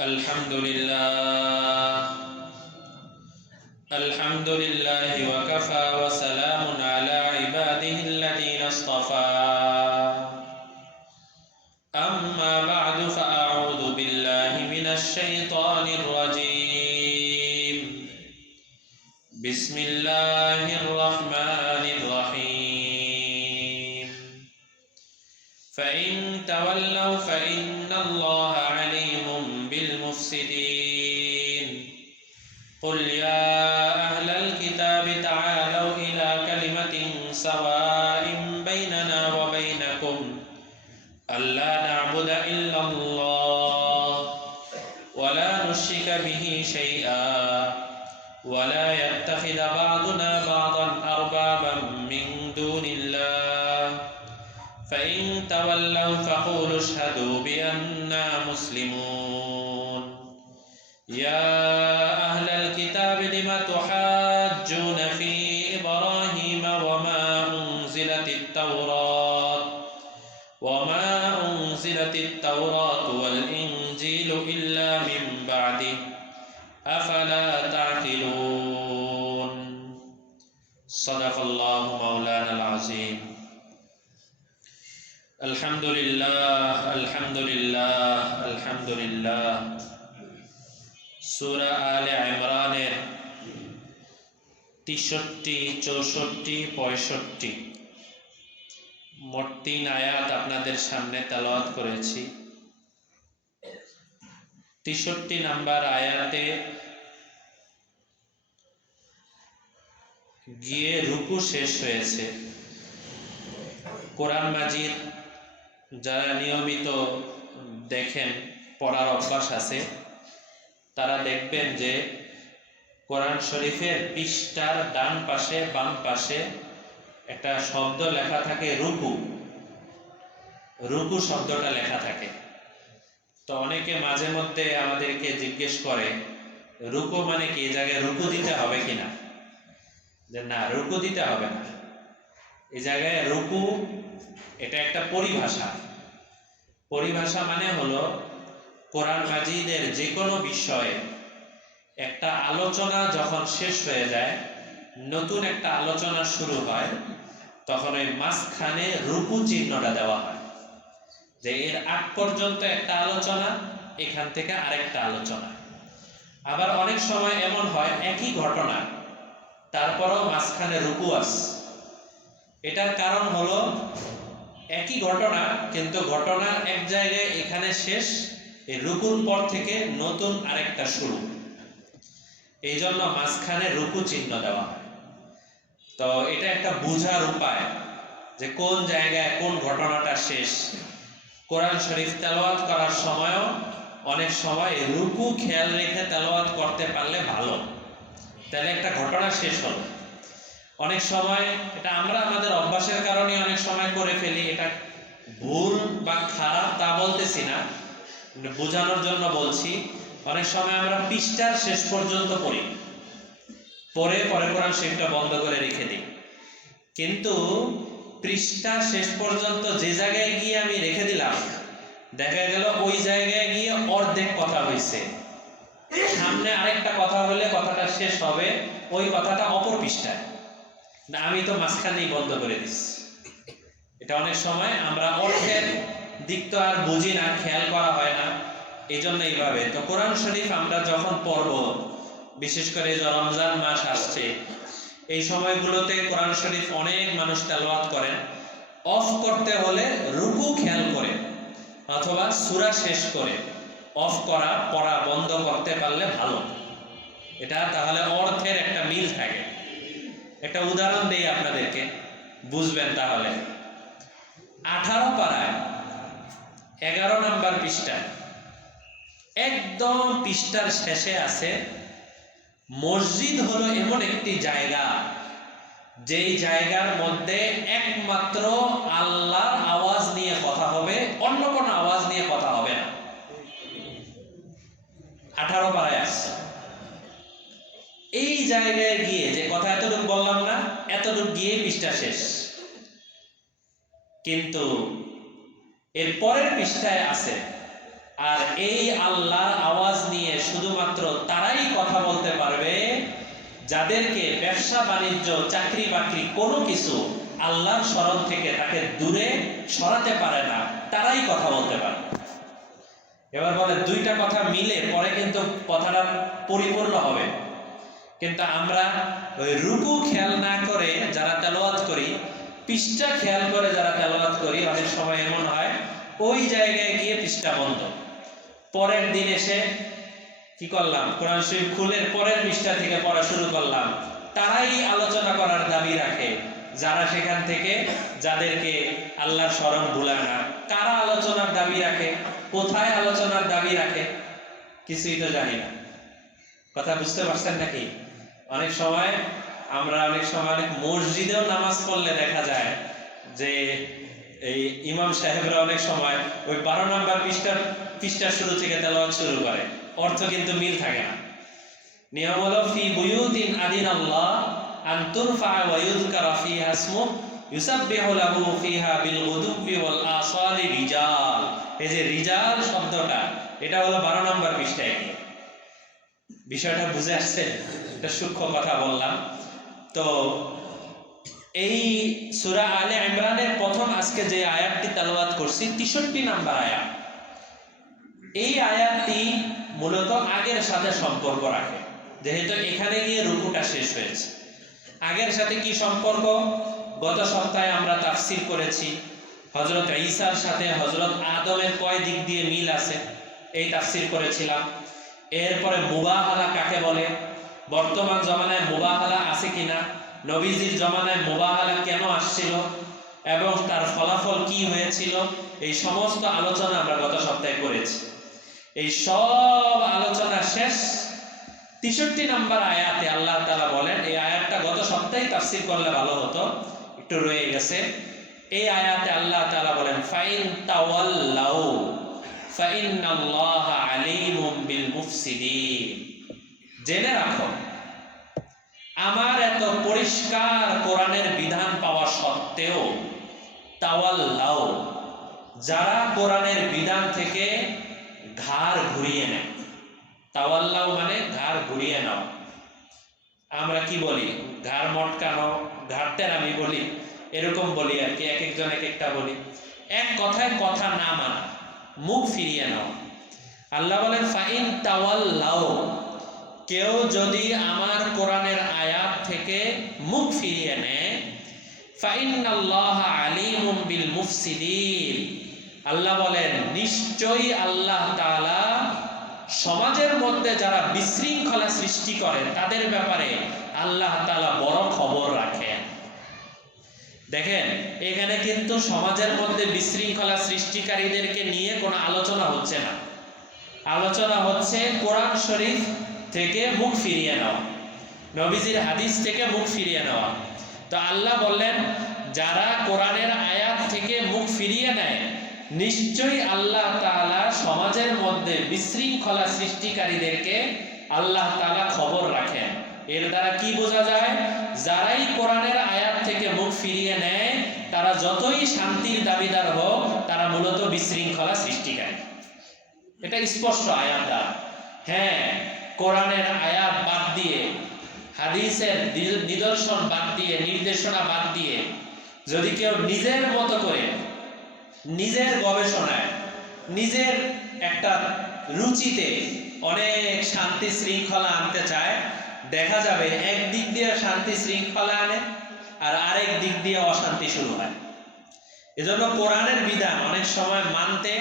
الحمد لله وكفى وسلام على عباده الذين اصطفى أما بعد فأعوذ بالله من الشيطان الرجيم بسم الله الرحمن الرحيم فإن تولوا فإن الله عليم بالمفسدين قل يا أهل الكتاب تعالوا إلى كلمة سواء بيننا وبينكم ألا نعبد إلا الله ولا نشرك به شيئا ولا يتخذ بعضنا بعضا أربابا من دون الله فإن تولوا فقولوا اشهدوا بأننا مسلمون يا أهل الكتاب لم تحاجون في إبراهيم وما أنزلت التوراة والإنجيل إلا من بعده أفلا تعقلون صدق الله مولانا العظيم الحمد لله الحمد لله الحمد لله সূরা আলে ইমরানের 63, 64, 65 মোট 3 আয়াত আপনাদের সামনে তেলাওয়াত করেছি। 63 নাম্বার আয়াতে গিয়ে রুকু শেষ হয়েছে। কোরআন মাজিদ যারা নিয়মিত দেখেন, পড়ার অভ্যাস আছে, তারা দেখবেন যে কোরআন শরীফের পৃষ্ঠার ডান পাশে বাম পাশে একটা শব্দ লেখা থাকে রুকু। রুকু শব্দটা লেখা থাকে। তো অনেকে মাঝে মধ্যে আমাদেরকে জিজ্ঞেস করে রুকু মানে কি, এই জায়গায় রুকু দিতে হবে কিনা। যে না, রুকু দিতে হবে না। এই জায়গায় রুকু এটা একটা পরিভাষা। পরিভাষা মানে হলো কোরআন মাজিদের যে কোনো বিষয়ে একটা আলোচনা যখন শেষ হয়ে যায়, নতুন একটা আলোচনা শুরু হয়, তখন ওই মাঝখানে রুকু চিহ্নটা দেওয়া হয়। যে এর আগ পর্যন্ত একটা আলোচনা, এখান থেকে আরেকটা আলোচনা। আবার অনেক সময় এমন হয় একই ঘটনা, তারপরেও মাঝখানে রুকু আছে। এটার কারণ হলো একই ঘটনা, কিন্তু ঘটনা এক জায়গায় এখানে শেষ, এই রুকুর পর থেকে নতুন আরেকটা শুরু। এই জন্য মাঝখানে রুকু চিহ্ন দেওয়া হয়। তো এটা একটা বোঝার উপায় যে কোন জায়গায় কোন ঘটনাটা শেষ। কোরআন শরীফ তেলাওয়াত করার সময়ও অনেক সময় রুকু খেয়াল রেখে তেলাওয়াত করতে পারলে ভালো, তাহলে একটা ঘটনা শেষ হলো। অনেক সময় এটা আমরা আমাদের অভ্যাসের কারণে অনেক সময় করে ফেলি। এটা ভুল বা খারাপ তা বলতেছি না, বোঝানোর জন্য বলছি। অনেক সময় আমরা পৃষ্ঠার শেষ পর্যন্ত পড়ি, পরে কোরআন শরীফটা বন্ধ করে রেখে দিই। কিন্তু পৃষ্ঠা শেষ পর্যন্ত যে জায়গায় গিয়ে আমি রেখে দিলাম, দেখা গেল ওই জায়গায় গিয়ে অর্ধেক কথা হয়েছে, সামনে আরেকটা কথা হলে কথাটা শেষ হবে ওই কথাটা অপর পৃষ্ঠায়। না, আমি তো মাঝখানেই বন্ধ করে দিচ্ছি। এটা অনেক সময় আমরা অর্থের দিক তো আর বুঝি না, খেয়াল করা হয় না, এই জন্য এইভাবে। তো কোরআন শরীফ আমরা যখন পড়ব, বিশেষ করে যে রমজান মাস আসছে, এই সময়গুলোতে কোরআন শরীফ অনেক মানুষ তেলাওয়াত করেন। অফ করতে হলে রুকু খেয়াল করে অথবা সূরা শেষ করে অফ করা, পড়া বন্ধ করতে পারলে ভালো। এটা তাহলে অর্থের একটা মিল থাকে। একটা উদাহরণ দেই আপনাদেরকে, বুঝবেন তাহলে। 18 পারায় 11 নাম্বার পৃষ্ঠায় একদম পৃষ্ঠার শেষে আছে, মসজিদ হলো এমন একটি জায়গা যেই জায়গার মধ্যে একমাত্র আল্লাহর আওয়াজ নিয়ে কথা হবে, অন্য কোনো আওয়াজ নিয়ে কথা হবে না। 18 পারায় আছে। এই জায়গায় গিয়ে যে কথা এতটুকু বললাম না, এতটুকু গিয়ে পৃষ্ঠা শেষ। কিন্তু এর পরের পৃষ্ঠায় আছে আর এই আল্লাহর আওয়াজ শুধুমাত্র তারাই কথা বলতে পারবে যাদেরকে ব্যবসা বাণিজ্য চাকরি বাকরি কোনো কিছু আল্লাহর স্মরণ থেকে তাকে দূরে সরাতে পারে না, তারাই কথা বলতে পারে। এবার বলে দুইটা কথা মিলে পরে কিন্তু কথাটা পরিপূর্ণ হবে। কিন্তু আমরা ওই রুকু খেয়াল না করে যারা তেলাওয়াত করি, পৃষ্ঠা খেয়াল করে যারা তেলাওয়াত করি, অনেক সময় এমন হয় ওই জায়গায় গিয়ে পৃষ্ঠা বন্ধ, পরের দিন এসে কি করলাম, কোরআন শরীফ খুলে পরের পৃষ্ঠা থেকে পড়া শুরু করলাম। তারাই আলোচনা করার দাবি রাখে যারা সেখান থেকে যাদেরকে আল্লাহর স্মরণ ভুলায় না। কারা আলোচনার দাবি রাখে, কোথায় আলোচনার দাবি রাখে, কিছুই তো জানি না। কথা বুঝতে পারছেন নাকি? অনেক সময় অনেক মসজিদেও নামাজ পড়লে দেখা যায় যে এই ইমাম সাহেবরা অনেক সময় ওই 12 নম্বর পৃষ্ঠার শুরু থেকে তেলাওয়াত শুরু করে, অর্থ কিন্তু মিল থাকে না। নিয়ম হলো ফি বুয়ুতিন আদিনাল্লাহ আন তুরফা ওয়া ইউযকারা ফিহা ইসমু ইউসাব্বিহু লাহু ফিহা বিল গুদুবি ওয়াল আসালি রিজাল। এই যে রিজাল শব্দটা, এটা হলো 12 নম্বর পৃষ্ঠায়। বিষয়টা বুঝে আসছে? এটা সূক্ষ্ম কথা বললাম। তো এই সূরা আলে ইমরানের প্রথম আজকে যে আয়াতটি তেলাওয়াত করছি 63 নম্বর আয়াত, এই আয়াতটি মূলত আগের সাথে সম্পর্ক রাখে, যেহেতু এখানে গিয়ে রুকুটা শেষ হয়েছে। আগের সাথে কি সম্পর্ক? গত সপ্তাহে আমরা তাফসীর করেছি হযরত ঈসার সাথে হযরত আদমের কয় দিক দিয়ে মিল আছে, এই তাফসীর করেছিলাম। এরপরে মুবাহালা কাকে বলে, বর্তমান জমানায় মুবাহালা আছে কিনা, নবীজির জমানায় মুবাহালা কেন আসছিল এবং তার ফলাফল কি হয়েছিল, এই সমস্ত আলোচনা আমরা গত সপ্তাহে করেছি। এই সব আলোচনা শেষ 63 নম্বর আয়াতে আল্লাহ তাআলা বলেন, এই আয়াতটা গত সপ্তাহে তাফসীর করলে ভালো হতো, একটু রয়ে গেছে। এই আয়াতে আল্লাহ তাআলা বলেন ফাইন তাওয়াল্লাউ ফাইন্নাল্লাহা আলীমুম বিল মুফসিদিন। জেনে রাখো, আমার এত পরিষ্কার কোরআনের বিধান পাওয়া সত্ত্বেও তাওয়াল্লাউ, যারা কোরআনের বিধান থেকে ঘাড় ঘুরিয়ে নেয়। তাওয়াল্লাউ মানে ঘাড় ঘুরিয়ে নাও। আমরা কি বলি, ঘাড় মটকানো, ঘাড় টেরামি বলি, এরকম বলি আর কি, এক একজন এক একটা বলি। এক কথায় কথা না মানা, মুখ ফিরিয়ে নাও। আল্লাহ বলেন ফাইন তাওয়াল্লাউ, কেউ যদি আমার কোরআনের আয়াত থেকে মুখ ফিরিয়ে নেয়, ফাইন্নাল্লাহা আলীমুম বিল মুফসিদিন, আল্লাহ বলেন নিশ্চয়ই আল্লাহ তাআলা সমাজের মধ্যে যারা বিশৃঙ্খলা সৃষ্টি করে তাদের ব্যাপারে আল্লাহ তাআলা বড় খবর রাখেন। দেখেন, এখানে কিন্তু সমাজের মধ্যে বিশৃঙ্খলা সৃষ্টিকারীদেরকে নিয়ে কোনো আলোচনা হচ্ছে না, আলোচনা হচ্ছে কোরআন শরীফ থেকে মুখ ফিরিয়ে নেওয়া, নবীজির হাদিস থেকে মুখ ফিরিয়ে নেওয়া। তো আল্লাহ বললেন যারা কোরআনের আয়াত থেকে মুখ ফিরিয়ে নেয়, নিশ্চয়ই আল্লাহ তাআলা সমাজের মধ্যে বিশৃঙ্খলা সৃষ্টিকারীদেরকে আল্লাহ তাআলা খবর রাখেন। এর দ্বারা কি বোঝা যায়, যারাই কোরআনের আয়াত থেকে মুখ ফিরিয়ে নেয় তারা যতই শান্তির দাবিদার হোক, তারা মূলত বিশৃঙ্খলা সৃষ্টিকারী। এটা স্পষ্ট আয়াত দ্বারা। হ্যাঁ, কোরআনের আয়াত বাদ দিয়ে, হাদিসের নিদর্শন বাদ দিয়ে, নির্দেশনা বাদ দিয়ে যদি কেউ নিজের মতো করে, নিজের গবেষণায়, নিজের একটা রুচিতে অনেক শান্তি শৃঙ্খলা আনতে চায়, দেখা যাবে একদিক দিয়ে শান্তি শৃঙ্খলা আনে আর আরেক দিক দিয়ে অশান্তি শুরু হয়। এজন্য কোরআনের বিধান অনেক সময় মানতে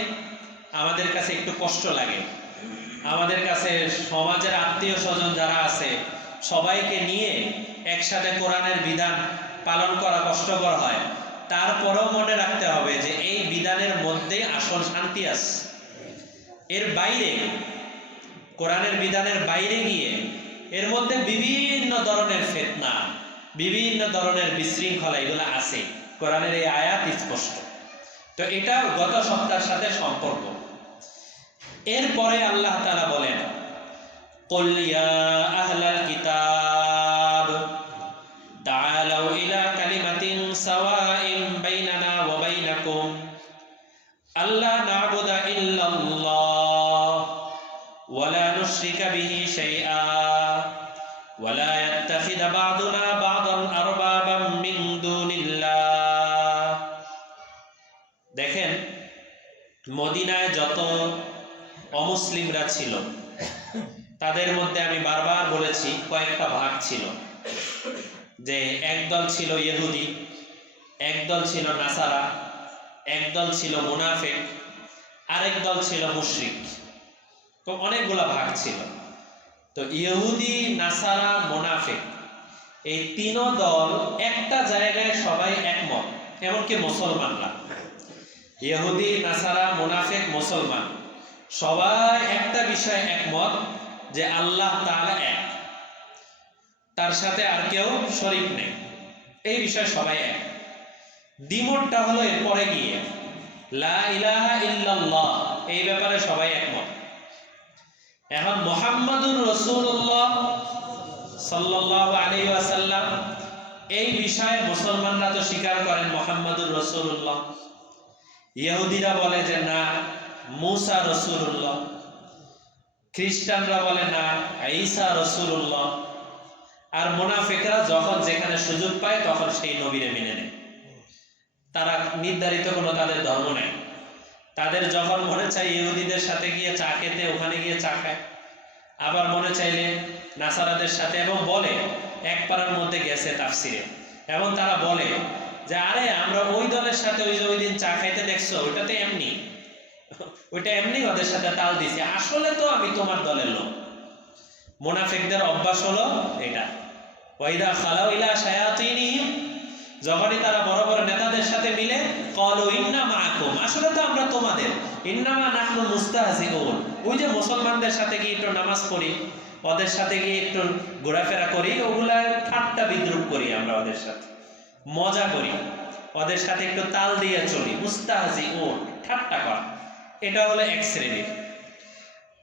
আমাদের কাছে একটু কষ্ট লাগে। আমাদের কাছে সমাজের আত্মীয় স্বজন যারা আছে সবাইকে নিয়ে একসাথে কোরআনের বিধান পালন করা কষ্টকর হয়। তারপরেও মনে রাখতে হবে যে এই বিধানের মধ্যে আসল শান্তি আছে। এর বাইরে, কোরআনের বিধানের বাইরে গিয়ে এর মধ্যে বিভিন্ন ধরনের ফিতনা, বিভিন্ন ধরনের বিশৃঙ্খলা এগুলো আছে। কোরআনের এই আয়াত স্পষ্ট। তো এটা গত সপ্তাহের সাথে সম্পর্ক। এরপরে আল্লাহ তাআলা বলেন কুল ইয়া আহলাল কিতাব তাআলাউ ইলা কালিমাতিন সাওয়াইন বাইনানা ওয়া বাইনাকুম আল্লা না'বুদা ইল্লাল্লাহ ওয়ালা নুশরিকা বিহি শাইআ ওয়ালা ইয়াত্তাখিযা বা'দুনা বা'দান আরবাবাম মিন দুনিল্লাহ। দেখেন, মদিনায় যত অমুসলিমরা ছিল তাদের মধ্যে আমি বারবার বলেছি কয়েকটা ভাগ ছিল, যে একদল ছিল ইহুদি, একদল ছিল নাসারা, একদল ছিল মুনাফিক, আরেক দল ছিল মুশরিক। তো অনেকগুলা ভাগ ছিল। তো ইহুদি, নাসারা, মুনাফিক এই তিন দল একটা জায়গায় সবাই একমত, এমনকি মুসলমানরা। ইহুদি, নাসারা, মুনাফিক, মুসলমান সবাই একটা বিষয়ে একমত যে আল্লাহ তাআলা এক, তার সাথে আর কেউ শরীক নেই। এই বিষয়ে সবাই এক। দ্বিমতটা হলো এরপরে গিয়ে লা ইলাহা ইল্লাল্লাহ, এই ব্যাপারে সবাই একমত। এখন মুহাম্মাদুর রাসূলুল্লাহ সাল্লাল্লাহু আলাইহি ওয়াসাল্লাম, এই বিষয়ে মুসলমানরা তো স্বীকার করেন মুহাম্মাদুর রাসূলুল্লাহ। ইহুদিরা বলে যে না, মুসা রাসূলুল্লাহ। খ্রিস্টানরা বলে না, ঈসা রাসূলুল্লাহ। আর মুনাফিকরা যখন যেখানে সুযোগ পায় তখন সেই নবীরে মেনে নেয়। তারা নির্ধারিত কোনো তাদের ধর্ম নেই। তাদের যখন মনে চায় ইহুদিদের সাথে গিয়ে চা খেতে, ওখানে গিয়ে চা খায়। আবার মনে চাইলে নাসারাদের সাথে, এবং বলে এক পাড়ার মধ্যে গেছে তাফসিরে, এবং তারা বলে যে আরে আমরা ওই দলের সাথে ওই যে ওই দিন চা খাইতে দেখছো, ওইটাতে এমনি, ওইটা এমনি ওদের সাথে তাল দিছে, আসলে তো আমি তোমার দলের লোক। মুনাফিকদের অভ্যাস হলো এটা। ওয়াইদা খালাউ ইলা শায়াতিনিহিম, যখনই তারা বড় বড় নেতাদের সাথে মিলে ক্বালু ইন্না মাআকুম, আসলে তো আমরা তোমাদের, ইন্নামা নাহনু মুস্তাহজিউন, ওই যে মুসলমানদের সাথে গিয়ে একটু নামাজ পড়ি, ওদের সাথে গিয়ে একটু ঘোরাফেরা করি, ওগুলা ঠাট্টা বিদ্রুপ করি, আমরা ওদের সাথে মজা করি, ওদের সাথে একটু তাল দিয়ে চলি, মুস্তাহজিউন, ঠাট্টা করা। এটা হলো এক শ্রেণীর।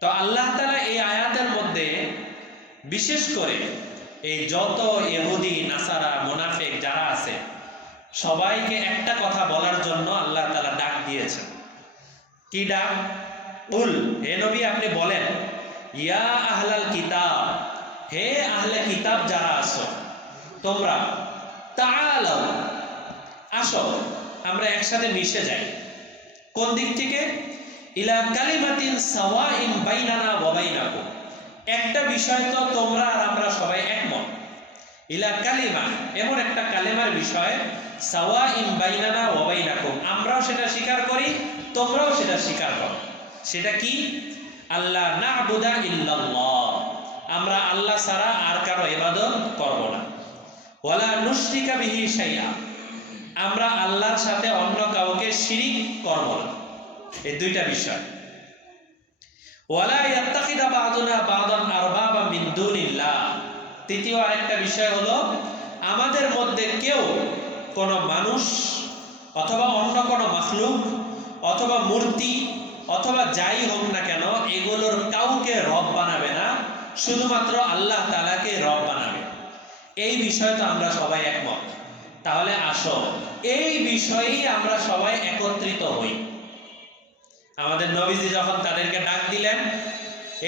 তো আল্লাহ তাআলা এই আয়াতের মধ্যে বিশেষ করে এই যত ইহুদি, নাসারা, মুনাফিক যারা আছে সবাইকে একটা কথা বলার জন্য আল্লাহ তাআলা ডাক দিয়েছেন। কি ডাক? উল, হে নবী আপনি বলেন, ইয়া আহলাল কিতাব, হে আহলে কিতাব যারা আছো তোমরা, তাআলাও, আসো আমরা একসাথে মিশে যাই। কোন দিক থেকে? ইলা কালিমাতিন সাওয়াইন বাইনানা ওয়া বাইনাকুম, একটা বিষয় তো তোমরা আর আমরা সবাই একমত। ইলা কালিমা, এমন একটা কালেমার বিষয়, সাওয়াইন বাইনানা ওয়া বাইনাকুম, আমরাও সেটা স্বীকার করি, তোমরাও সেটা স্বীকার করো। সেটা কি? আল্লাহ না'বুদা ইল্লাল্লাহ, আমরা আল্লাহ ছাড়া আর কারো ইবাদত করব না। ওয়ালা নুশরিকা বিহি শাইআ, আমরা আল্লাহর সাথে অন্য কাউকে শিরিক করব না। এই দুইটা বিষয়। ওয়ালা ইয়াত্তাখিযা বা'দুনা বা'দান আরবাবা মিন দুনিল্লাহ, তৃতীয় আরেকটা বিষয় হলো আমাদের মধ্যে কেউ কোনো মানুষ অথবা অন্য কোনো মাখলুক অথবা মূর্তি অথবা যাই হোক না কেন এগুলোর কাউকে রব বানাবে না, শুধুমাত্র আল্লাহ তাআলাকে রব বানাবে। এই বিষয়ে তো আমরা সবাই একমত। তাহলে আসো এই বিষয়েই আমরা সবাই একত্রিত হই। আমাদের নবীজি যখন তাদেরকে ডাক দিলেন,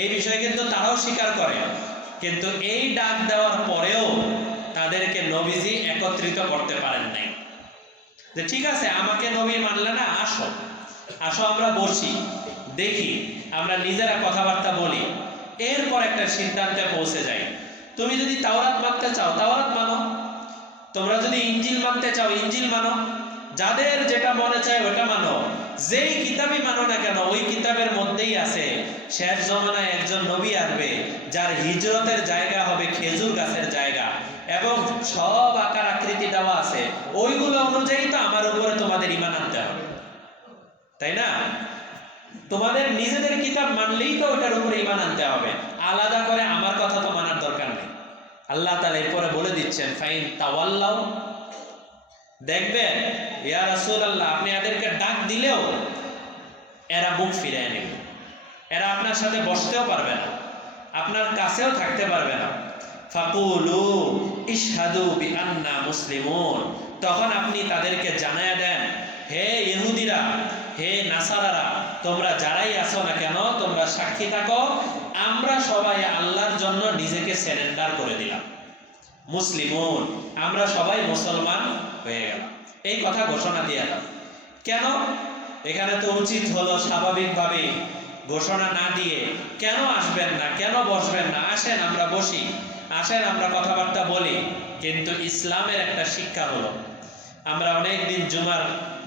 এই বিষয়ে কিন্তু তারাও স্বীকার করে, কিন্তু এই ডাক দেওয়ার পরেও তাদেরকে নবীজি একত্রিত করতে পারেন নাই। যে ঠিক আছে, আমাকে নবী মানলে না, আসো আসো আমরা বসি, দেখি, আমরা নিজেরা কথাবার্তা বলি, এরপর একটা সিদ্ধান্তে পৌঁছে যাই। তুমি যদি তাওরাত মানতে চাও তাওরাত মানো, তোমরা যদি ইনজিল মানতে চাও ইনজিল মানো, যাদের যেটা মনে চায় ওটা মানো। যেই কিতাবই মানো না কেন, ওই কিতাবের মধ্যেই আছে শেষ জমানায় একজন নবী আসবে যার হিজরতের জায়গা হবে খেজুর গাছের জায়গা, এবং সব আকার আকৃতি দেওয়া আছে। ওইগুলো অনুযায়ী তো আমার উপরে তোমাদের ঈমান আনতে হবে, তাই না? তোমাদের নিজেদের কিতাব মানলেই তো ওটার উপরে ঈমান আনতে হবে, আলাদা করে আমার কথা তো মানার দরকার নেই। আল্লাহ তাআলা এরপরে বলে দিচ্ছেন, ফাইন তাওয়াল্লাউ, দেখবেন ইয়া রাসূলুল্লাহ আপনি এদেরকে ডাক দিলেও এরা মুখ ফিরিয়ে নেবে, এরা আপনার সাথে বসতেও পারবে না, আপনার কাছেও থাকতে পারবে না। ফাকুলু ইশহাদু বিআন্না মুসলিমুন, তখন আপনি তাদেরকে জানায়া দেন, হে ইহুদিরা, হে নাসারারা, তোমরা যারাই আছো না কেন তোমরা সাক্ষী থাকো, আমরা সবাই আল্লাহর জন্য নিজেকে সারেন্ডার করে দিলাম, মুসলিমুন, আমরা সবাই মুসলমান হয়ে গেলাম, এই কথা ঘোষণা দিয়ে গেল। কেন? এখানে তো উচিত হলো স্বাভাবিকভাবে ঘোষণা না দিয়ে কেন আসবেন না, কেন বসবেন না, আসেন আমরা বসি, আসেন আমরা কথাবার্তা বলি। কিন্তু ইসলামের একটা শিক্ষা হলো, আমরা অনেকদিন জুমার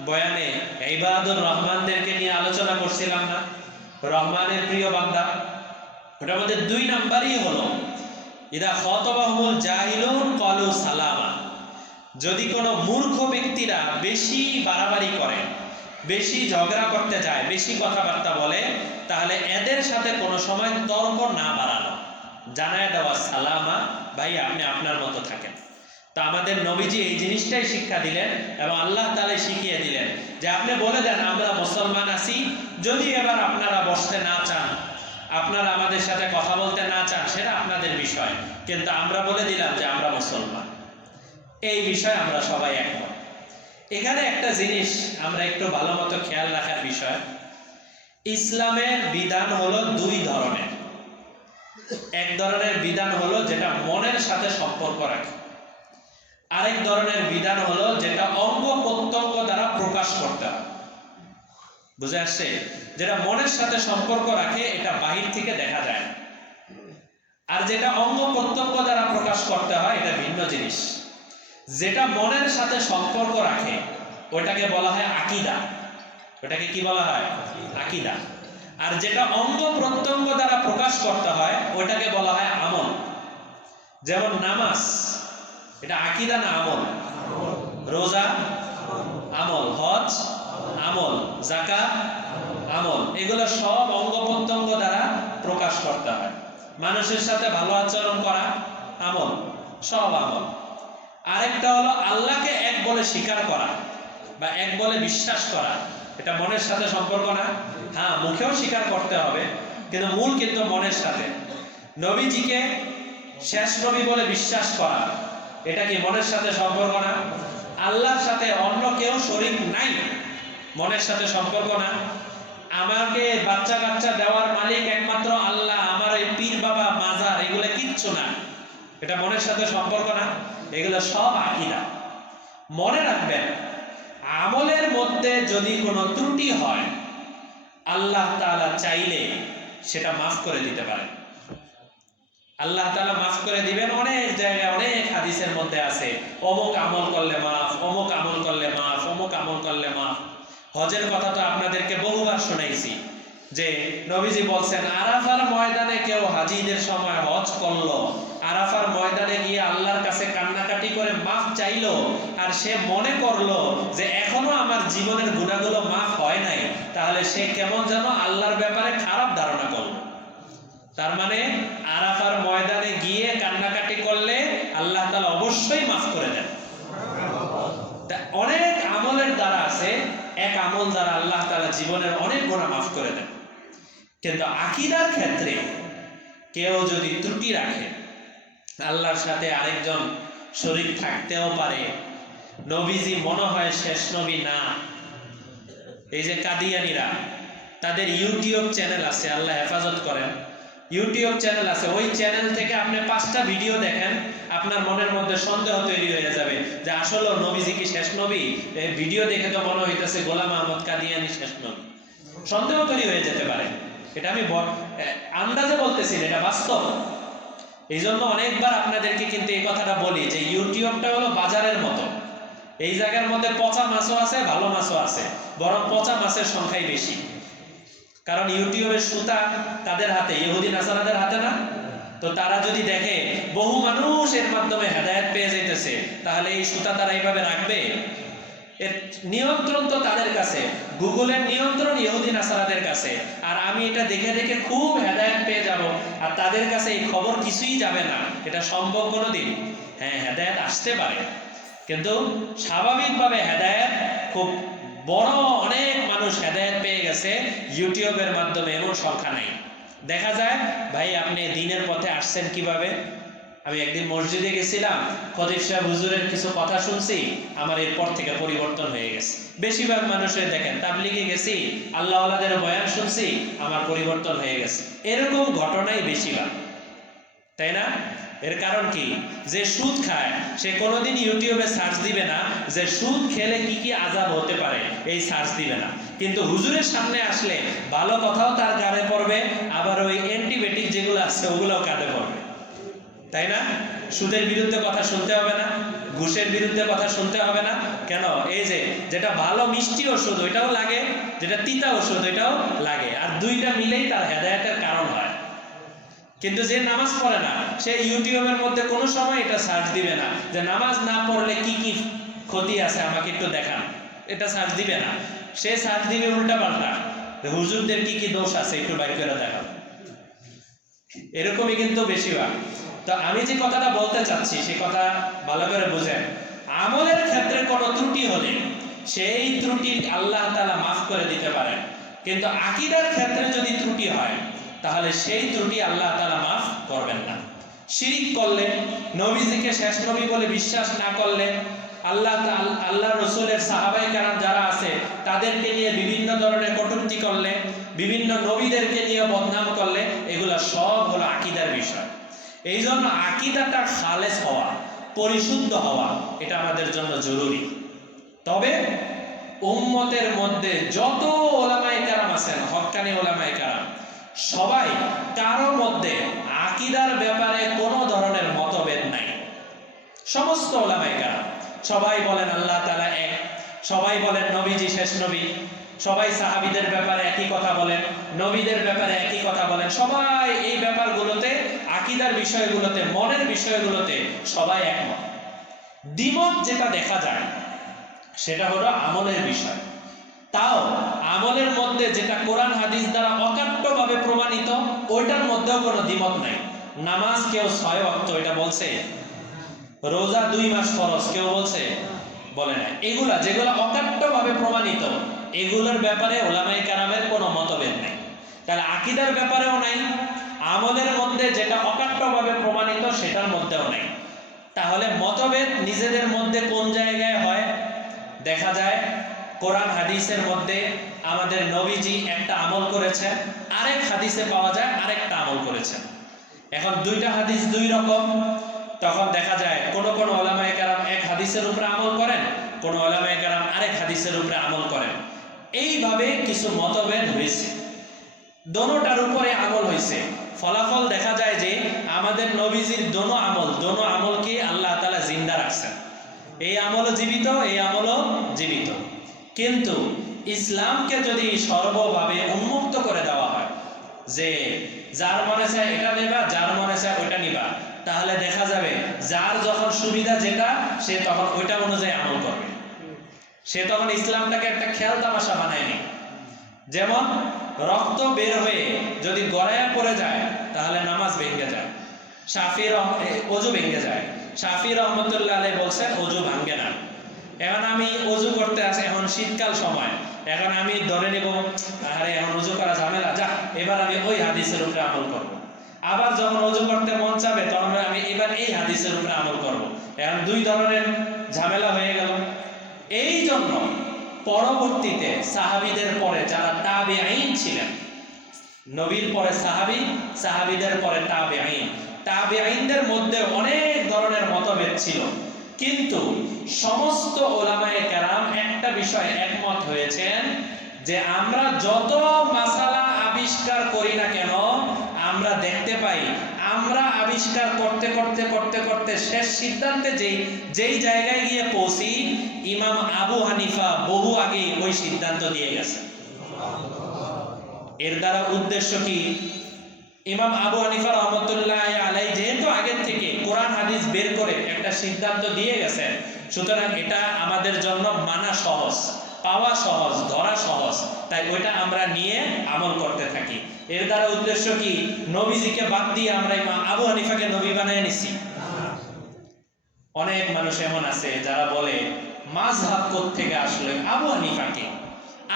বয়ানে ইবাদুর রহমানদেরকে নিয়ে আলোচনা করছিলাম না, রহমানের প্রিয় বান্দা। ওটার মধ্যে 2 নাম্বারই হলো ইদা খাতাবাহুল জাহিলুন ক্বালু সালামা। যদি কোনো মূর্খ ব্যক্তিরা বেশি বাড়াবাড়ি করে, বেশি ঝগড়া করতে যায়, বেশি কথাবার্তা বলে, তাহলে এদের সাথে কোনো সময় তর্ক না বাড়ানো, জানায় দেওয়া সালামা, ভাই আপনি আপনার মতো থাকেন। তো আমাদের নবীজি এই জিনিসটাই শিক্ষা দিলেন এবং আল্লাহ তাআলা শিখিয়ে দিলেন যে আপনি বলে দেন আমরা মুসলমান আছি, যদি এবার আপনারা বসতে না চান, আপনারা আমাদের সাথে কথা বলতে না চান, সেটা আপনাদের বিষয়, কিন্তু আমরা বলে দিলাম যে আমরা মুসলমান। এই বিষয়ে আমরা সবাই একমত। এখানে একটা জিনিস আমরা একটু ভালো মতো খেয়াল রাখার বিষয়, ইসলামের বিধান হলো 2 ধরনের। এক ধরনের বিধান হলো যেটা মনের সাথে সম্পর্ক রাখে, আরেক ধরনের বিধান হলো যেটা অঙ্গ প্রত্যঙ্গ দ্বারা প্রকাশ করতে হয়। বুঝে আসছে? যেটা মনের সাথে সম্পর্ক রাখে এটা বাহির থেকে দেখা যায়, আর যেটা অঙ্গ প্রত্যঙ্গ দ্বারা প্রকাশ করতে হয় এটা ভিন্ন জিনিস। যেটা মনের সাথে সম্পর্ক রাখে ওটাকে বলা হয় আকীদা। ওটাকে কি বলা হয়? আকীদা। আর যেটা অঙ্গ প্রত্যঙ্গ দ্বারা প্রকাশ করতে হয় ওটাকে বলা হয় আমল। যেমন নামাজ, এটা আকীদা না আমল? রোজা আমল, হজ আমল, যাকাত আমল, এগুলো সব অঙ্গ প্রত্যঙ্গ দ্বারা প্রকাশ করতে হয়। মানুষের সাথে ভালো আচরণ করা আমল, সব আমল। আরেকটা হলো আল্লাহকে এক বলে স্বীকার করা বা এক বলে বিশ্বাস করা, এটা মনের সাথে সম্পর্ক না? হ্যাঁ, মুখেও স্বীকার করতে হবে, কিন্তু মূল কিন্তু মনের সাথে। নবীজিকে শেষ নবী বলে বিশ্বাস করা, এটা কি মনের সাথে সম্পর্ক না? আল্লাহর সাথে অন্য কেউ শরীক নাই, মনের সাথে সম্পর্ক না? আমাকে বাচ্চা কাচ্চা দেওয়ার মালিক একমাত্র আল্লাহ, আমার এই পীর বাবা মাজার এগুলো কিচ্ছু না, এটা মনের সাথে সম্পর্ক না? এগুলো সব আকীদা। মনে রাখবেন, আমলের মধ্যে যদি কোনো ত্রুটি হয় আল্লাহ তাআলা চাইলে সেটা মাফ করে দিতে পারেন। আল্লাহ তাআলা মাফ করে দিবেন। অনেক জায়গায় অনেক হাদিসের মধ্যে আছে অমুক আমল করলে মাফ, অমুক আমল করলে মাফ, অমুক আমল করলে মাফ। হজের কথা তো আপনাদেরকে বহুবার শুনাইছি যে নবীজি বলছেন আরাফার ময়দানে কেউ হাজিদের সময় হজ করলো, আরাফার ময়দানে গিয়ে আল্লাহর কাছে কান্নাকাটি করে মাফ চাইলো, আর সে মনে করলো যে এখনো আমার জীবনের গুনাহগুলো মাফ হয় নাই, তাহলে সে কেমন যেন আল্লাহর ব্যাপারে খারাপ ধারণা করলো। তার মানে আরাফার ময়দানে গিয়ে কান্নাকাটি করলে আল্লাহ তাআলা অবশ্যই মাফ করে দেন। অনেক আমলের দ্বারা আছে, এক আমল দ্বারা আল্লাহ তাআলা জীবনের অনেক গুনাহ মাফ করে দেন। কিন্তু আকীদার ক্ষেত্রে কেউ যদি ত্রুটি রাখে, আল্লাহর সাথে আরেকজন শরীক থাকতেও পারে, নবীজি মনে হয় শেষ নবী না। এই যে কাদিয়ানীরা, তাদের ইউটিউব চ্যানেল আছে, আল্লাহ হেফাজত করেন, ইউটিউব চ্যানেল আছে, ওই চ্যানেল থেকে আপনি 5টা ভিডিও দেখেন, আপনার মনের মধ্যে সন্দেহ তৈরি হয়ে যাবে যে আসলে নবীজি কি শেষ নবী? এই ভিডিও দেখে তো মনে হইতেছে গোলাম আহমদ কাদিয়ানী শেষ নবী। সন্দেহ তৈরি হয়ে যেতে পারে, এটা আমি আন্দাজে বলতেছি, এটা বাস্তব। এই জন্য অনেকবার আপনাদেরকে কিন্তু এই কথাটা বলি যে ইউটিউবটা হলো বাজারের মতো, এই জায়গার মধ্যে পচা মাছও আছে, ভালো মাছও আছে, বরং পচা মাছের সংখ্যাই বেশি। কারণ ইউটিউবের সুতা তাদের হাতে, ইহুদি নাসারাদের হাতে না। তো তারা যদি দেখে বহু মানুষ এর মাধ্যমে হেদায়েত পেয়ে যাইতেছে, তাহলে এই সুতা তারা এইভাবে রাখবে? এর নিয়ন্ত্রণ তো তাদের কাছে, গুগলের নিয়ন্ত্রণ ইহুদি নাসারাদের কাছে। আর আমি এটা দেখে দেখে খুব হেদায়েত পেয়ে যাব, আর তাদের কাছে এই খবর কিছুই যাবে না, এটা সম্ভব কোনোদিন? হ্যাঁ, হেদায়েত আসতে পারে, কিন্তু স্বাভাবিকভাবে হেদায়েত খুব বড় অনেক মানুষ হেদায়েত পেয়ে গেছে ইউটিউবের মাধ্যমে, এমন সংখ্যা নাই। দেখা যায় ভাই আপনি দ্বীনের পথে আসছেন কিভাবে? আমি একদিন মসজিদে গেছিলাম, খতিব সাহেব হুজুরের কিছু কথা শুনছি, আমার এরপর থেকে পরিবর্তন হয়ে গেছে। বেশিরভাগ মানুষের দেখেন, তাবলিগে গেছি, আল্লাহ ওয়ালাদের বয়ান শুনছি, আমার পরিবর্তন হয়ে গেছে। এরকম ঘটনাই বেশিরভাগ, তাই না? এর কারণ কি? যে সুদ খায় সে কোনোদিন ইউটিউবে সার্চ দিবে না যে সুদ খেলে কি কি আযাব হতে পারে, এই সার্চ দিবে না। কিন্তু হুজুরের সামনে আসলে ভালো কথাও তার কানে পড়বে, আবার ওই অ্যান্টিবায়োটিক যেগুলো আছে ওগুলোও কানে পড়বে, তাই না? সুদের বিরুদ্ধে কথা শুনতে হবে না, ঘুষের বিরুদ্ধে কথা শুনতে হবে না। কেন? এই যে যেটা ভালো মিষ্টি ওষুধ ওইটাও লাগে, যেটা তিতা ওষুধ ওইটাও লাগে, আর দুইটা মিলেই তার হেদায়েতের কারণ হয়। কিন্তু যে নামাজ পড়ে না সে ইউটিউবের মধ্যে কোনো সময় এটা সার্চ দিবে না যে নামাজ না পড়লে কি কি ক্ষতি আছে আমাকে একটু দেখান, এটা সার্চ দিবে না। সে সার্চ দিবে উল্টা পাল্টা, হুজুরদের কি কি দোষ আছে একটু বাইর করে দেখান। এরকমই কিন্তু বেশিরভাগ। তো আমি যে কথাটা বলতে চাচ্ছি সে কথা ভালো করে বুঝেন। আমলের ক্ষেত্রে কোনো ত্রুটি হলে সেই ত্রুটি আল্লাহ তাআলা মাফ করে দিতে পারেন, কিন্তু আকীদার ক্ষেত্রে যদি ত্রুটি হয় তাহলে সেই ত্রুটি আল্লাহ তাআলা মাফ করবেন না। শিরিক করলে, নবীজিকে শেষ নবী বলে বিশ্বাস না করলে, আল্লাহ রসুলের সাহাবায়ে কেরাম যারা আছে তাদেরকে নিয়ে বিভিন্ন ধরনের কটূক্তি করলে, বিভিন্ন নবীদেরকে নিয়ে বদনাম করলে, এগুলা সব হলো আকীদার বিষয়। এই জন্য আকীদাটা খালেস হওয়া, পরিশুদ্ধ হওয়া, এটা আমাদের জন্য জরুরি। তবে উম্মতের মধ্যে যত ওলামায়ে কেরাম আছেন, হক্কানি ওলামায়ে কেরাম, সবাই কারো মধ্যে আকীদার ব্যাপারে কোনো ধরনের মতভেদ নাই। সমস্ত ওলামায়ে কেরাম সবাই বলেন আল্লাহ তাআলা এক, সবাই বলেন নবীজি শেষ নবী, সবাই সাহাবীদের ব্যাপারে একই কথা বলেন, নবীদের ব্যাপারে একই কথা বলেন। সবাই এই ব্যাপারগুলোতে, আকীদার বিষয়গুলোতে, মনের বিষয়গুলোতে সবাই একমত। দ্বিমত যেটা দেখা যায় সেটা হলো আমলের বিষয়। তাও আমলের মধ্যে যেটা কোরআন হাদিস দ্বারা অকাট্যভাবে প্রমাণিত, ওইটার মধ্যেও কোনো দ্বিমত নাই। নামাজ কেউ 6 ওয়াক্ত এটা বলছে, রোজা 2 মাস ফরজ কেউ বলছে, বলে না। এগুলা যেগুলা অকাট্যভাবে প্রমাণিত, এগুলোর ব্যাপারে ওলামায়ে কেরামের কোনো মতভেদ নাই। তাহলে আকীদার ব্যাপারেও নাই, আমলের মধ্যে যেটা অকাট্যভাবে প্রমাণিত সেটার মধ্যেও নাই। তাহলে মতভেদ নিজেদের মধ্যে কোন জায়গায় হয়? দেখা যায় কোরআন হাদিসের মধ্যে আমাদের নবীজি একটা আমল করেছেন, আরেক হাদিসে পাওয়া যায় আরেকটা আমল করেছেন। এখন দুইটা হাদিস দুই রকম, তখন দেখা যায় কোন কোন ওলামায়ে কেরাম এক হাদিসের উপরে আমল করেন, কোন ওলামায়ে কেরাম আরেক হাদিসের উপরে আমল করেন। এইভাবে কিছু মতভেদ হয়েছে, দোনোটার উপরে আমল হয়েছে। ফলাফল দেখা যায় যে আমাদের নবীজির দোনো আমলকে আল্লাহ তাআলা জিন্দা রাখছেন। এই আমলও জীবিত, এই আমলও জীবিত। কিন্তু ইসলামকে যদি সর্বভাবে উন্মুক্ত করে দেওয়া হয় যে যার মনে চায় এটা নেবা, যার মনে চায় ওইটা নিবা, তাহলে দেখা যাবে যার যখন সুবিধা যেটা সে তখন ওইটা অনুযায়ী আমল করবে। সে তখন ইসলামটাকে একটা খেয়াল তামাশা বানায়নি। যেমন রক্ত বের হয়ে যদি গড়াইয়া পড়ে যায় তাহলে নামাজ ভেঙে যায়, ওযু ভেঙে যায়। শাফি রহমতুল্লাহ আলাইহি বলছেন ওযু ভাঙে না। এখন আমি ওযু করতে আসি, এখন শীতকাল সময়, এখন আমি ধরে নেব আরে এখন ওযু করা ঝামেলা, যা এবার আমি ওই হাদিসের উপরে আমল করব। আবার যখন ওযু করতে মন চাবে তখন আমি এবার এই হাদিসের উপরে আমল করব। এখন দুই ধরনের ঝামেলা হয়ে গেল। এই জন্য পরবর্তীতে সাহাবীদের পরে যারা তাবেঈন ছিলেন, নবীর পরে সাহাবী, সাহাবীদের পরে তাবেঈন, তাবেঈনদের মধ্যে অনেক ধরনের মতভেদ ছিল, কিন্তু সমস্ত ওলামায়ে কেরাম একটা বিষয়ে একমত হয়েছেন যে আমরা যত মাসালা আবিষ্কার করি না কেন, আমরা দেখতে পাই আমরা আবিষ্কার করতে করতে করতে করতে শেষ সিদ্ধান্তে যেই জায়গায় গিয়ে পৌঁছি, ইমাম আবু হানিফা বহু আগে ওই সিদ্ধান্ত দিয়ে গেছে। এর দ্বারা উদ্দেশ্য কি? ইমাম আবু হানিফা রহমতুল্লাহ আলাইহি যেহেতু আগের থেকে কোরআন হাদিস বের করে একটা সিদ্ধান্ত দিয়ে গেছেন, সুতরাং এটা আমাদের জন্য মানা সহজ, পাওয়া সহজ, ধরা সহজ, তাই ওইটা আমরা নিয়ে আমল করতে থাকি। এর দ্বারা উদ্দেশ্য কি? নবীজিকে বাদ দিয়ে আমরা ইমাম আবু হানিফাকে নবী বানিয়ে নিছি। অনেক মানুষ এমন আছে যারা বলে মাযহাব কোত্থেকে আসলো? আবু হানিফাকে,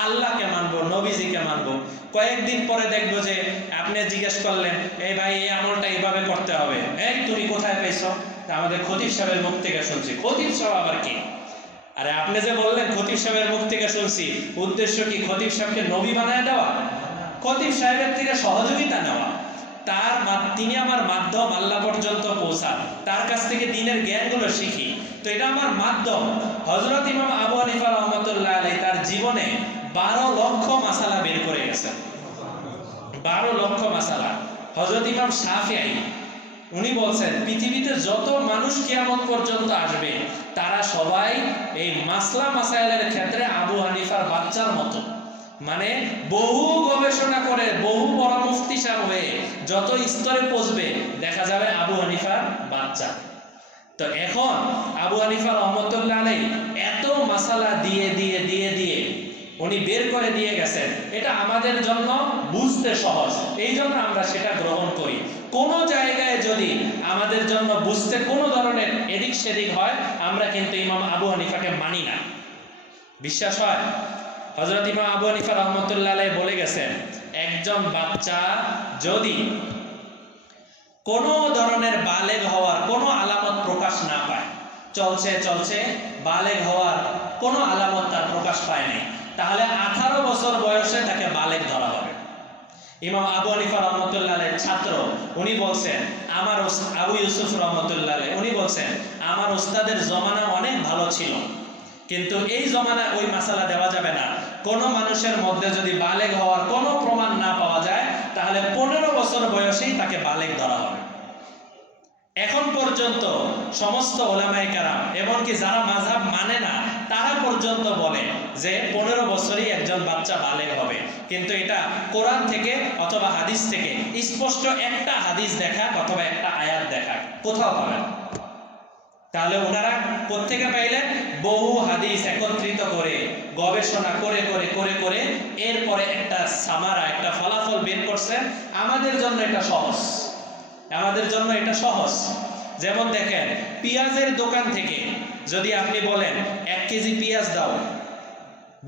আল্লাহকে মানবো, নবীজিকে মানবো। কয়েকদিন পরে দেখবো যে আপনি জিজ্ঞেস করলেন, এই ভাই এই আমলটা এইভাবে করতে হবে, এই তুমি কোথায় পেয়েছো? আমাদের খতিব সাহেবের মুখ থেকে শুনছি। খতিব সাহেব আবার কি? আরে আপনি যে বললেন খতিব সাহেবের মুখ থেকে শুনছি, উদ্দেশ্য কি খতিব সাহেবকে নবী বানায় দেওয়া? খতিব সাহেবের থেকে সহযোগিতা নেওয়া, তিনি আমার মাধ্যম আল্লাহ পর্যন্ত পৌঁছান, তার কাছ থেকে দ্বীনের জ্ঞানগুলো শিখি। তো এটা আমার মাধ্যম। হযরত ইমাম আবু হানিফা রাহমাতুল্লাহ আলাইহি তার জীবনে 12 লক্ষ মাসালা বের করে গেছেন। 12 লক্ষ মাসালা। হযরত ইমাম শাফিঈ উনি বলছেন, পৃথিবীতে যত মানুষ কিয়ামত পর্যন্ত আসবে তারা সবাই এই মাসলা মাসাইলের ক্ষেত্রে আবু হানিফার বাচ্চার মতো। মানে বহু গবেষণা করে বহু বড় মুফতি সাহেব হয়ে যত স্তরে পৌঁছবে দেখা যাবে আবু হানিফার বাচ্চা। তো এখন আবু হানিফা রাহমাতুল্লাহ আলাইহি এত মাসালা দিয়ে দিয়ে দিয়ে দিয়ে উনি বের করে দিয়ে গেছেন, এটা আমাদের জন্য বুঝতে সহজ, এই জন্য আমরা সেটা গ্রহণ করি। কোন জায়গায় যদি আমাদের জন্য বুঝতে কোনো ধরনের এদিক সেদিক হয়, আমরা কিন্তু ইমাম আবু হানিফাকে মানি না। বিশ্বাস হয়? হযরত ইমাম আবু হানিফা রাহমাতুল্লাহ আলাইহি বলে গেছেন, একজন বাচ্চা যদি কোনো ধরনের বালেগ হওয়ার কোনো আলামত প্রকাশ না পায়, চলছে চলছে বালেগ হওয়ার কোনো আলামত তার প্রকাশ পায় নাই, তাহলে 18 বছর বয়সে তাকে বালেগ ধরা হবে। ইমাম আবু হানিফা রাহমাতুল্লাহ আলাইহির ছাত্র উনি বলছেন, আমার আবু ইউসুফ রাহমাতুল্লাহ আলাইহি উনি বলছেন, আমার ওস্তাদের জমানা অনেক ভালো ছিল, কিন্তু এই জমানায় ওই মাসালা দেওয়া যাবে না। কোন মানুষের মধ্যে যদি বালেগ হওয়ার কোনো প্রমাণ না পাওয়া যায়, তাহলে 15 বছর বয়সেই তাকে বালেগ ধরা হবে। এখন পর্যন্ত সমস্ত ওলামায়ে কেরাম, এমনকি যারা মাযহাব মানে না তারা পর্যন্ত বলে যে 15 বছরেই একজন বাচ্চা বালেগ হবে। কিন্তু এটা কোরআন থেকে অথবা হাদিস থেকে স্পষ্ট একটা হাদিস দেখা অথবা একটা আয়াত দেখা কোথাও পাবেন। তাহলে ওনারা কোত্থেকে পাইলেন? বহু হাদিস একত্রিত করে গবেষণা করে করে করে করে এরপরে একটা সামারা, একটা ফলাফল বের করছেন। আমাদের জন্য এটা সহজ, আমাদের জন্য এটা সহজ। যেমন দেখেন, পেঁয়াজের দোকান থেকে যদি আপনি বলেন 1 কেজি পেঁয়াজ দাও,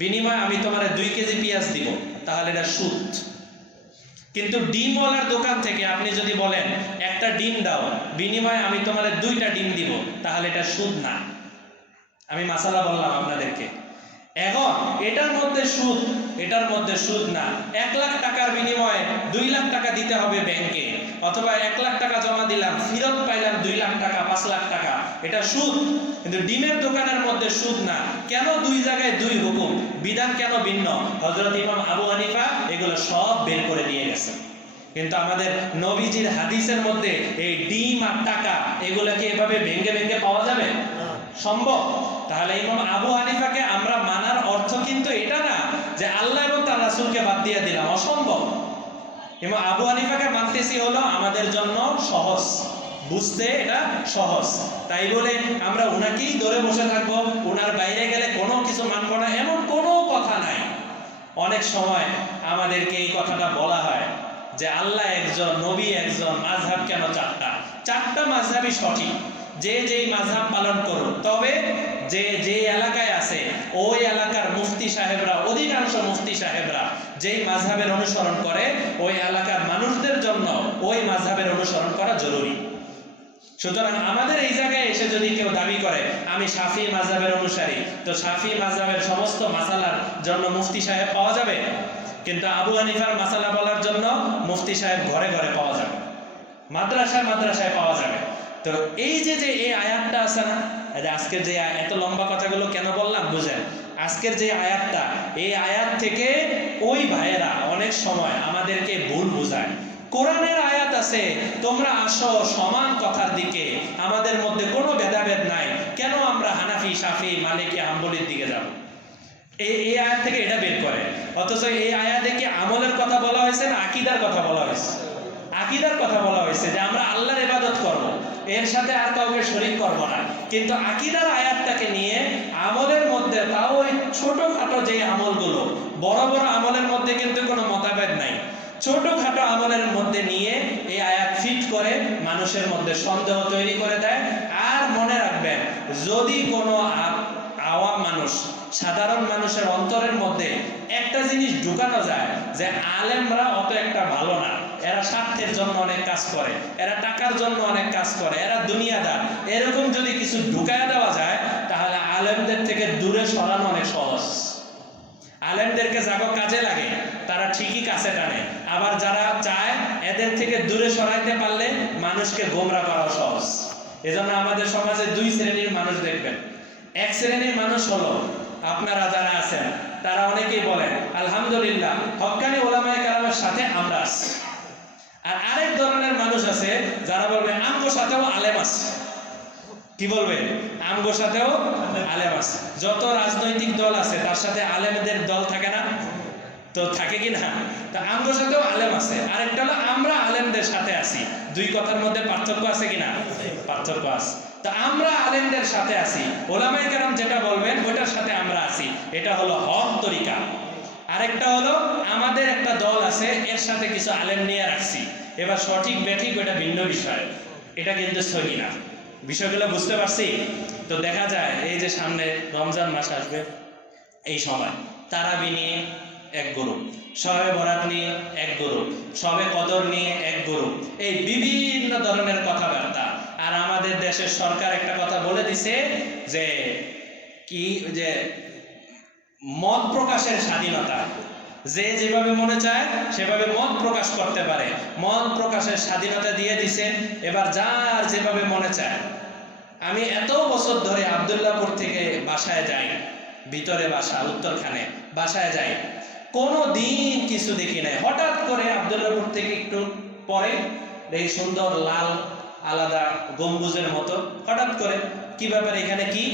বিনিময়ে আমি তোমার 2 কেজি পেঁয়াজ দিব, তাহলে এটা সুদ। কিন্তু ডিমওয়ালার দোকান থেকে আপনি যদি বলেন একটা ডিম দাও, বিনিময়ে আমি তোমার 2টা ডিম দিব, তাহলে এটা সুদ না। আমি মাসালা বললাম আপনাদেরকে। এখন এটার মধ্যে সুদ, এটার মধ্যে সুদ না। 1 লাখ টাকার বিনিময়ে 2 লাখ টাকা দিতে হবে ব্যাংকে, অথবা 1 লাখ টাকা জমা দিলাম, ফেরত পাইলাম 2 লাখ টাকা, 5 লাখ টাকা, এটা সুদ। কিন্তু ডিমের দোকানের মধ্যে সুদ না। কেন 2 জায়গায় 2 হুকুম? বিধান কেন ভিন্ন? হযরত ইমাম আবু হানিফা এগুলো সব বের করে দিয়ে গেছে। কিন্তু আমাদের নবীজির হাদিসের মধ্যে এই ডিম আর টাকা এগুলোকে এভাবে ভেঙে ভেঙে পাওয়া যাবে? সম্ভব? তাহলে ইমাম আবু হানিফাকে আমরা মানার অর্থ কিন্তু এটা না যে আল্লাহ এবং তার রাসূলকে বাদ দিয়ে দিলাম, অসম্ভব। ইমাম আবু হানিফাকে মানতেছি হলো আমাদের জন্য সহজ, বুঝতে এটা সহজ, তাই বলে আমরা উনাকেই ধরে বসে থাকবো, উনার বাইরে গেলে কোনো কিছু মানবো না, এমন কোনো কথা নাই। অনেক সময় আমাদেরকে এই কথাটা বলা হয় যে আল্লাহ একজন, নবী একজন, মাযহাব কেন 4টা? 4টা মাযহাবই সঠিক, যে যেই মাযহাব পালন করুন। তবে যে যে এলাকায় আছে ওই এলাকার মুফতি সাহেবরা, অধিকাংশ মুফতি সাহেবরা যেই মাযহাবের অনুসরণ করে, ওই এলাকার মানুষদের জন্য ওই মাযহাবের অনুসরণ করা জরুরি। সুতরাং আমাদের এই জায়গায় এসে যদি কেউ দাবি করে আমি শাফি মাযহাবের অনুসারী, তো শাফি মাযহাবের সমস্ত মাসালার জন্য মুফতি সাহেব পাওয়া যাবে, কিন্তু আবু হানিফার মাসালা বলার জন্য মুফতি সাহেব ঘরে ঘরে পাওয়া যাবে, মাদ্রাসায় মাদ্রাসায় পাওয়া যাবে। তো এই যে যে এই আয়াতটা আছে না, আজকের যে এত লম্বা কথাগুলো কেন বললাম বুঝেন। আজকের যে আয়াতটা, এই আয়াত থেকে ওই ভাইয়েরা অনেক সময় আমাদেরকে ভুল বোঝায়। কোরআনের আয়াত আছে, তোমরা আসো সমান কথার দিকে, আমাদের মধ্যে কোনো ভেদাভেদ নাই, কেন আমরা হানাফি, শাফি, মালিকি, হাম্বলির দিকে যাব? এই আয়াত থেকে এটা বের করে। অথচ এই আয়াতে কি আমলের কথা বলা হয়েছে না আকীদার কথা বলা হয়েছে? আকীদার কথা বলা হয়েছে যে আমরা আল্লাহর ইবাদত করব, এর সাথে আর কাউকে শরীক করব না। কিন্তু আকীদার আয়াতটাকে নিয়ে আমলের মধ্যে, তাও ওই ছোটখাটো যে আমলগুলো, বড় বড় আমলের মধ্যে কিন্তু কোনো মতভেদ নাই, ছোটখাটো আমলের মধ্যে নিয়ে এই আয়াত ফিট করে মানুষের মধ্যে সন্দেহ তৈরি করে দেয়। আর মনে রাখবেন, যদি কোনো আওয়াম মানুষ, সাধারণ মানুষের অন্তরের মধ্যে একটা জিনিস ঢুকানো যায় যে আলেমরা অত একটা ভালো না, এরা স্বার্থের জন্য অনেক কাজ করে, এরা টাকার জন্য অনেক কাজ করে, এরা দুনিয়াদার, এরকম যদি কিছু ঢুকায় দেওয়া যায় তাহলে আলেমদের থেকে দূরে সরানো অনেক সহজ। আলেমদেরকে যারা কাজে লাগে তারা ঠিকই কাছে টানে, আবার যারা চায় এদের থেকে দূরে সরাইতে পারলে মানুষকে গোমরা করা সহজ। এজন্য আমাদের সমাজে দুই শ্রেণীর মানুষ দেখবেন। এক শ্রেণীর মানুষ হলো আপনারা যারা আছেন তারা অনেকেই বলেন আলহামদুলিল্লাহ হক্কানি ওলামায়ে কেরামের সাথে আমরা আছি। আর আরেক ধরনের মানুষ আছে যারা বলবে আমগোর সাথেও আলেম আছে। কি বলবে? আমগোর সাথেও আলেম আছে। যত রাজনৈতিক দল আছে তার সাথে আলেমদের দল থাকে না? তো থাকে কি না? তো আমগোর সাথেও আলেম আছে। আরেকটা হলো আমরা আলেমদের সাথে আছি। দুই কথার মধ্যে পার্থক্য আছে কিনা? পার্থক্য আছে। তো আমরা আলেমদের সাথে আছি, ওলামায়ে কেরাম যেটা বলবেন ওটার সাথে আমরা আছি, এটা হলো হক তরিকা। আরেকটা হলো আমাদের একটা দল আছে, এর সাথে কিছু আলেম নিয়ে রাখছি, এবার সঠিক বেঠিক ওটা ভিন্ন বিষয়, এটা কিন্তু সহি না। বিষয়গুলো বুঝতে পারছি? তো দেখা যায় এই যে সামনে রমজান মাস আসবে, এই সময় তারাবি নিয়ে এক গ্রুপ, শবে বরাত নিয়ে এক গ্রুপ, শবে কদর নিয়ে এক গ্রুপ, এই বিভিন্ন ধরনের কথাবার্তা। আর আমাদের দেশের সরকার একটা কথা বলে দিছে যে কি, যে মত প্রকাশের স্বাধীনতা, যে যেভাবে মনে চায় সেভাবে মত প্রকাশ করতে পারে, মত প্রকাশের স্বাধীনতা দিয়ে দিছে। এবার যার যেভাবে মনে চায়। আমি এত বছর ধরে আব্দুল্লাহপুর থেকে বাসায় যাই, ভিতরে বাসা উত্তরখানে, বাসায় যাই, কোনো দিন কিছু দেখি নাই। হঠাৎ করে আব্দুল্লাহপুর থেকে একটু পরে এই সুন্দর লাল আলাদা গম্বুজের মতো, হঠাৎ করে কি ব্যাপার, এখানে কি?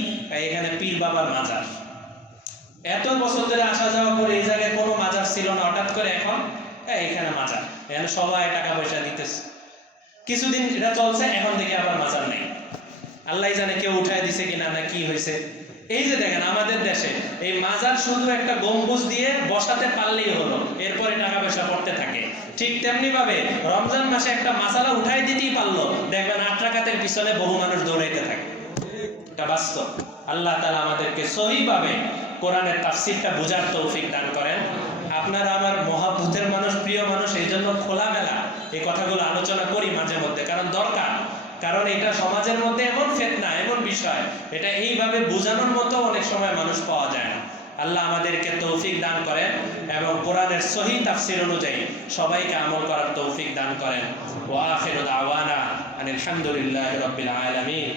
এখানে পীর বাবার মাজার। এত বছর ধরে আসা যাওয়া করে এই জায়গায় কোনো মাজার ছিল না, হঠাৎ করে এখন এখানে মাজার, এখানে সবাই টাকা পয়সা দিতেছে। কিছুদিন এটা চলছে, এখন দেখি আবার মাজার নেই। আল্লাহ জানে কেউ উঠায় দিছে কিনা, না কি হয়েছে। এই যে দেখেন আমাদের দেশে এই মাজার শুধু একটা গম্বুজ দিয়ে বসাতে পারলেই হলো, এরপরে টাকা পয়সা পড়তে থাকে। ঠিক তেমনি ভাবে রমজান মাসে একটা মাসালা উঠাই দিতেই পারলো, দেখবেন 8 রাকাতের পিছনে বহু মানুষ দৌড়াইতে থাকে। এটা বাস্তব। আল্লাহ তাআলা আমাদেরকে সহিভাবে কোরআনের তাফসীরটা বোঝার তৌফিক দান করেন। আপনারা আমার মহাব্বতের মানুষ, প্রিয় মানুষ, এই জন্য খোলামেলা এই কথাগুলো আলোচনা করি মাঝে মধ্যে, কারণ দরকার। কারণ এটা সমাজের মধ্যে এমন ফিতনা, এমন বিষয়, এটা এইভাবে বোঝানোর মতো অনেক সময় মানুষ পাওয়া যায় না। আল্লাহ আমাদেরকে তৌফিক দান করেন এবং কোরআনের সহি তাফসীর অনুযায়ী সবাইকে আমল করার তৌফিক দান করেন। ওয়া আখিরু দাওয়ানা আনিল হামদুলিল্লাহি রাব্বিল আলামিন।